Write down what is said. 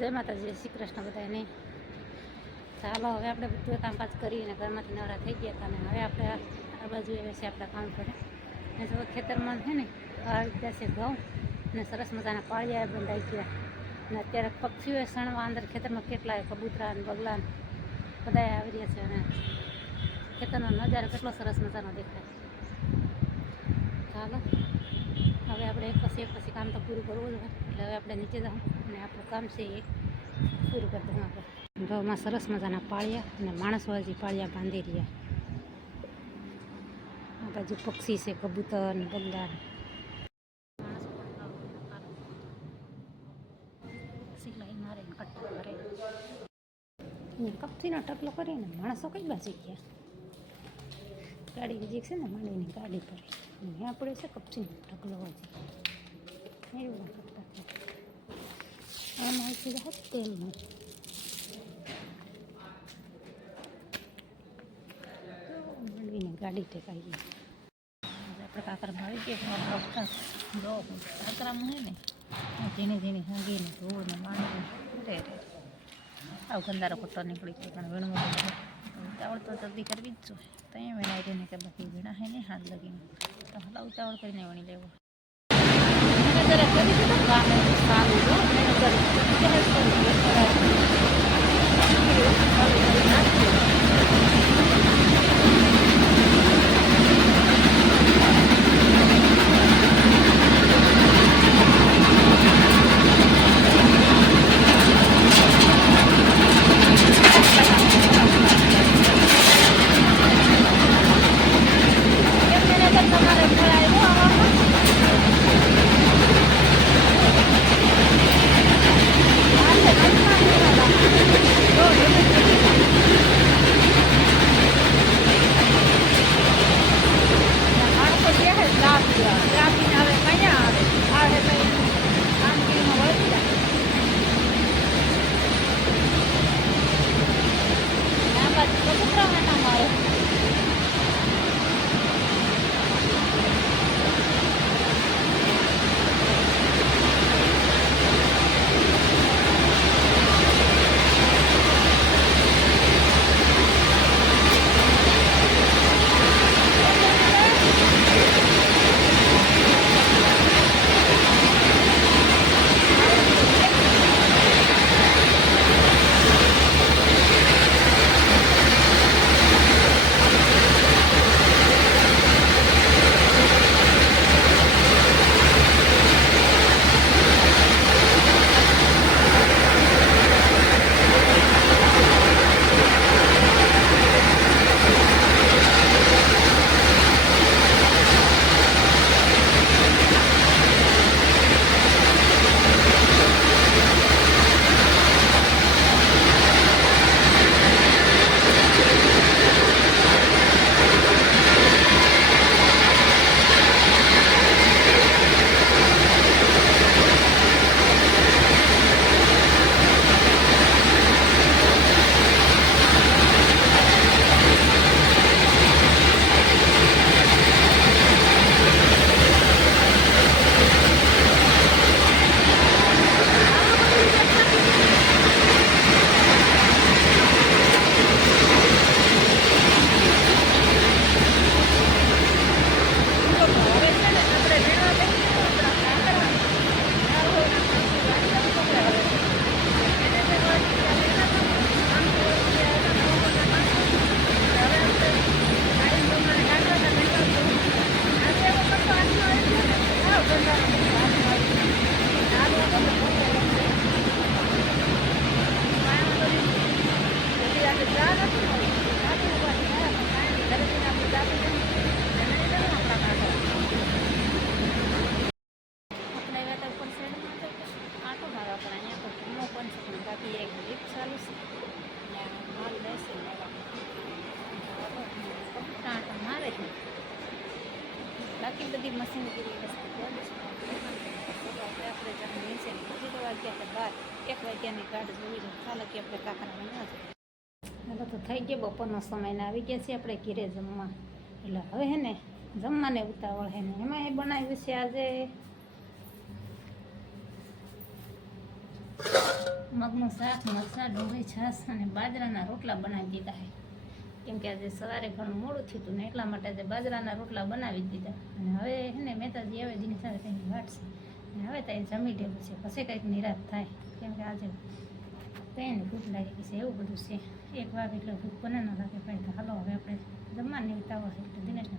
જય માતાજી શ્રી કૃષ્ણ બધાને ચાલો, હવે આપણે બધું કામકાજ કરીને ઘરમાંથી નવરા થઈ ગયા હતા અને હવે આપણે આ બાજુ આવે છે આપણા કામ પડે ને જો ખેતરમાં છે ને ગયા છે ઘઉં અને સરસ મજાના પાળિયા બંધાઈ ગયા અને અત્યારે પક્ષીઓએ સણવા અંદર ખેતરમાં કેટલાય કબૂતરા અને બગલા બધા આવી રહ્યા છે અને ખેતરનો નજારો કેટલો સરસ મજાનો દેખાય. ચાલો, હવે આપણે એક પછી એક પછી કામ તો પૂરું કરવું જ હોય. એટલે હવે આપણે નીચે જાઉં અને આપણું કામ છે એ પૂરું કરી દઉં આપણે. ભાવમાં સરસ મજાના પાળિયા અને માણસો હજી પાળિયા બાંધી રહ્યા. આ બાજુ પક્ષી છે, કબૂતર ને બગલા સિલાઈ મારે ને કરે અહીંયા ટકલો કરીને માણસો કઈ બાજુ ગયા? ગાડી બીજી છે ને માંડવીની ગાડી પર. અહીંયા પડે છે કપચીનો ટકલો હજી એવું આમાં આવી જાય તેલનું માંડવીની ગાડી ટેકાઈ ગઈ આપણે કાકરમાં આવી ગયા જો કાકરામાં હે ને ઝીણી ઝીણી હાંગીને ધૂળ ને માંડવી રે રે આવ ગંદારો ખોટો નીકળી ગયો પણ વીણવું ઉતાવળ તો જલ્દી કરવી જ જોઈએ તો અહીંયા વીણાઈ રહીને કે બાકી વીણા હે ને હાથ લગીને તો હલા ઉતાવળ કરીને વણી લેવું સારું બાકી બધી મશીનગીરી વસ્તુ બંધ આપણે નીચે તો વાગ્યા બાર એક વાગ્યાની ગાઢ જોઈ ચાલો કે આપણે કાકરામાં ન હવે તો થઈ ગયો, બપોરનો સમય ને આવી ગયા છીએ આપણે ઘીરે જમવા. એટલે હવે હે ને, જમવાને ઉતાવળ હે ને. એમાં એ બનાવ્યું છે આજે મગનું શાક, મરચાં, ડુંગળી, છાશ અને બાજરાના રોટલા બનાવી દીધા છે. કેમ કે આજે સવારે ઘણું મોડું થયું હતું ને, એટલા માટે આજે બાજરાના રોટલા બનાવી દીધા. અને હવે છે ને મહેતાજી આવે દીની સાથે કંઈક વાટશે અને હવે ત્યાં જમી દેવું છે. પછી કંઈક નિરાશ થાય. કેમ કે આજે કંઈ ભૂખ લાગી ગઈ છે, એવું બધું છે. એક વાગ એટલે ભૂખ બને ન લાગે ભાઈ તો હાલો હવે આપણે જમવાની તાવો છે એટલે દિનેશને ફોન કરી દઉં